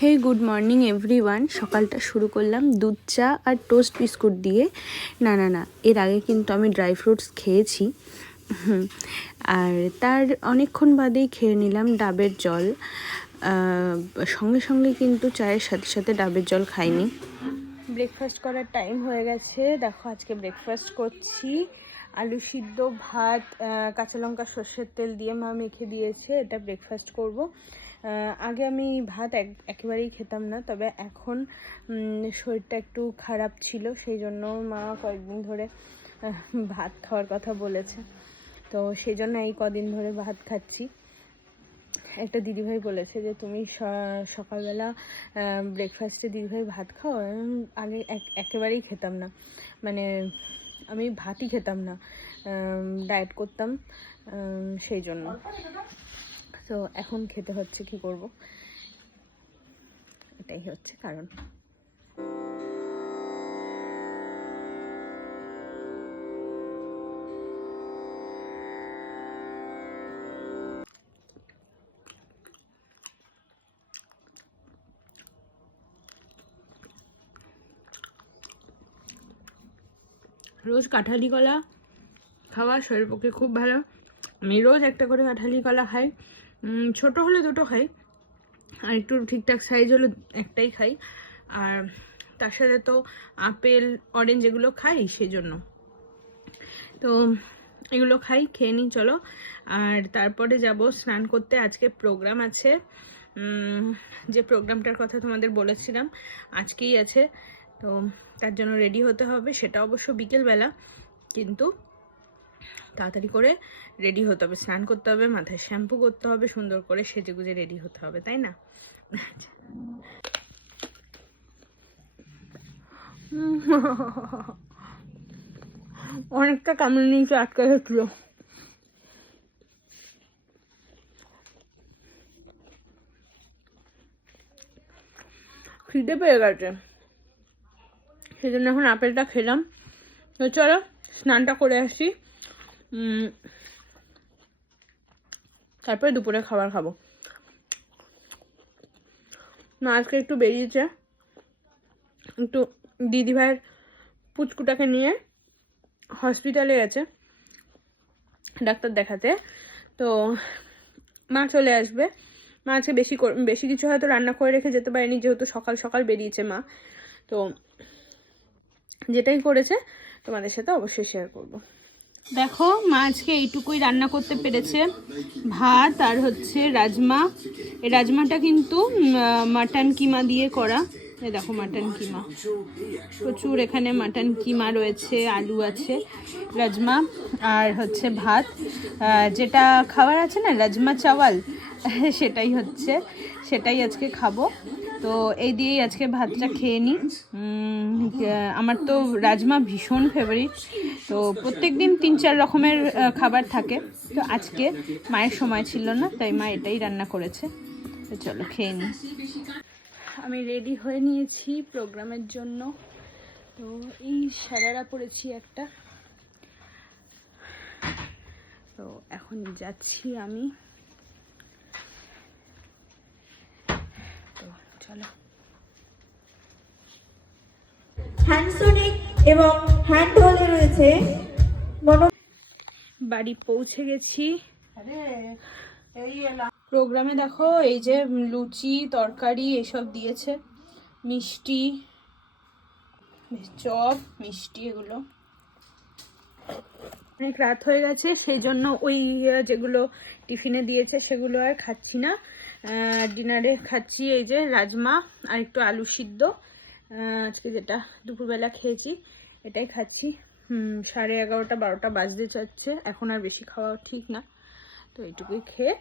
হে good morning everyone. সকালটা শুরু করলাম দুধ চা আর টোস্ট বিস্কুট দিয়ে। না এর আগে কিন্তু আমি ড্রাই ফ্রুটস খেয়েছি, আর তার অনেকক্ষণ বাদেই খেয়ে নিলাম ডাবের জল। সঙ্গে সঙ্গে কিন্তু চায়ের সাথে সাথে ডাবের জল খাইনি। ব্রেকফাস্ট করার টাইম হয়ে গেছে। দেখো আজকে ব্রেকফাস্ট করছি আলু সিদ্ধ, ভাত, কাঁচা লঙ্কা সর্ষের তেল দিয়ে মা মেখে দিয়েছে। এটা ব্রেকফাস্ট করব। আগে আমি ভাত একেবারেই খেতাম না, তবে এখন শরীরটা একটু খারাপ ছিল, সেই জন্য মা কয়েকদিন ধরে ভাত খাওয়ার কথা বলেছে, তো সেই জন্য এই কদিন ধরে ভাত খাচ্ছি। একটা দিদিভাই বলেছে যে তুমি সকালবেলা ব্রেকফাস্টে দিদিভাই ভাত খাও। আগে একেবারেই খেতাম না, মানে আমি ভাতই খেতাম না, ডায়েট করতাম, সেই জন্য। তো এখন খেতে হচ্ছে, কি করব, এটাই হচ্ছে কারণ। রোজ কাঁঠালি কলা খাওয়া শরীরের পক্ষে খুব ভালো। আমি রোজ একটা করে কাঁঠালি কলা খাই, ছোট হলে দুটো খাই, আর একটু ঠিকঠাক সাইজ হলে একটাই খাই। আর তার সাথে তো আপেল, অরেঞ্জ এগুলো খাই, সেজন্য তো এগুলো খাই। খেয়ে নিই চলো। আর তারপরে যাব স্নান করতে। আজকে প্রোগ্রাম আছে, যে প্রোগ্রামটার কথা তোমাদের বলেছিলাম আজকেই আছে, তো তার জন্য রেডি হতে হবে। সেটা অবশ্য বিকেলবেলা, কিন্তু তাড়াতাড়ি করে রেডি হতে হবে, স্নান করতে হবে, মাথায় শ্যাম্পু করতে হবে, সুন্দর করে সেজেগুজে রেডি হতে হবে, তাই না? অনেকটা কামড়ে নিয়েছে, আটকে গেছিল। খিদে পেয়ে গেছে, সেই জন্য এখন আপেলটা খেলাম। তো চলো স্নানটা করে আসি, তারপরে দুপুরে খাবার খাবো। না আজকে একটু বেরিয়েছে, একটু দিদিভাইয়ের পুচকুটাকে নিয়ে হসপিটালে গেছে ডাক্তার দেখাতে, তো মা চলে আসবে। মা আজকে বেশি কিছু হয়তো রান্না করে রেখে যেতে পারেনি, যেহেতু সকাল সকাল বেরিয়েছে মা, তো যেটাই করেছে তোমাদের সাথে অবশ্যই শেয়ার করব। দেখো মা আজকে এইটুকুই রান্না করতে পেরেছে, ভাত আর হচ্ছে রাজমা। এই রাজমাটা কিন্তু মাটন কিমা দিয়ে করা। এই দেখো মাটন কিমা, প্রচুর এখানে মাটন কিমা রয়েছে, আলু আছে, রাজমা আর হচ্ছে ভাত, যেটা খাবার আছে না রাজমা চাওয়াল, সেটাই আজকে খাবো। তো এই দিয়েই আজকে ভাতটা খেয়ে নিই। আমার তো রাজমা ভীষণ ফেভারিট, তো প্রত্যেক দিন 3-4 রকমের খাবার থাকে, তো আজকে মায়ের সময় ছিল না, তাই মা এটাই রান্না করেছে। তো চলো খেয়ে নিই। আমি রেডি হয়ে নিয়েছি প্রোগ্রামের জন্য। তো এই সারারা পরেছি একটা, তো এখন যাচ্ছি আমি। তো চলো। হ্যান্ডসনিক এবং হ্যান্ড হোলে রয়েছে। বাড়ি পৌঁছে গেছি। প্রোগ্রামে দেখো এই যে লুচি তরকারি এসব দিয়েছে, মিষ্টি, চপ, মিষ্টি, এগুলো। অনেক রাত হয়ে গেছে, সেই জন্য ওই যেগুলো টিফিনে দিয়েছে সেগুলো আর খাচ্ছি না। ডিনারে খাচ্ছি এই যে রাজমা আর একটু আলু সিদ্ধ, আজকে যেটা দুপুরবেলা খেয়েছি এটাই খাচ্ছি। 11:30-12টা বাজতে চাচ্ছে, এখন আর বেশি খাওয়া ঠিক না, তো এইটুকুই খেয়ে